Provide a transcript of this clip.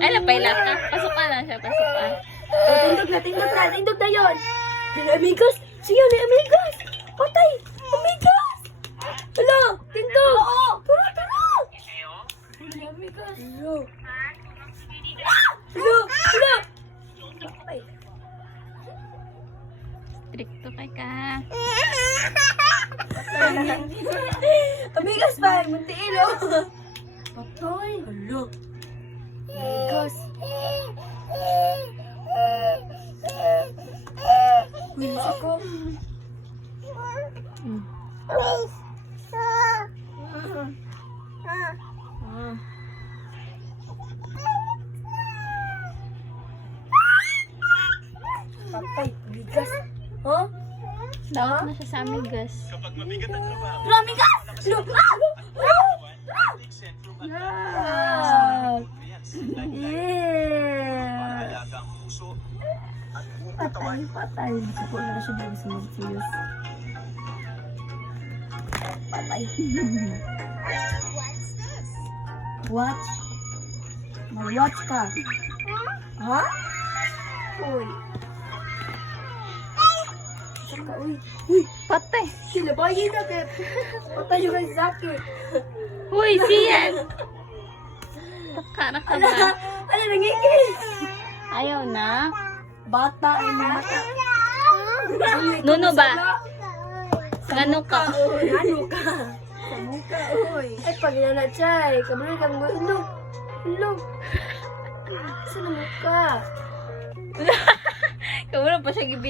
Ay, napailat ka. Pasok ka lang siya, pasok ka. Tindog na yun. Dili amigos. Sige, ni amigos. Patay. Amigos. Hala, tindog. Tara. Dili amigos. Hala. Patay. Stricto kay ka. Amigas pa, muntiilo. Patay. Hala. Amigas. Wilis ako. Patay, amigas. Huh? Dawat na siya sa amigas. Kapag mabigat ang trabaho, Hala, amigas! alaga ang puso at buong katawan. Patay. Siguro na siya dito sa mag-serious. Patay. Watch? Mag-watch ka. Ha? Uy. Saka, uy. Patay. Sinabayin na, Beb. Patay yung kay Zaki. Uy, siyan! Takara ka ba? Ano nangingin? Ayaw na. Bata ay mata. Nuno ba? Gano ka? Ano ka? Sa muka, uy. Ay, pag nanatay, kamali kang ulog. Ulog. Sa muka. Kamura pa siya gibid.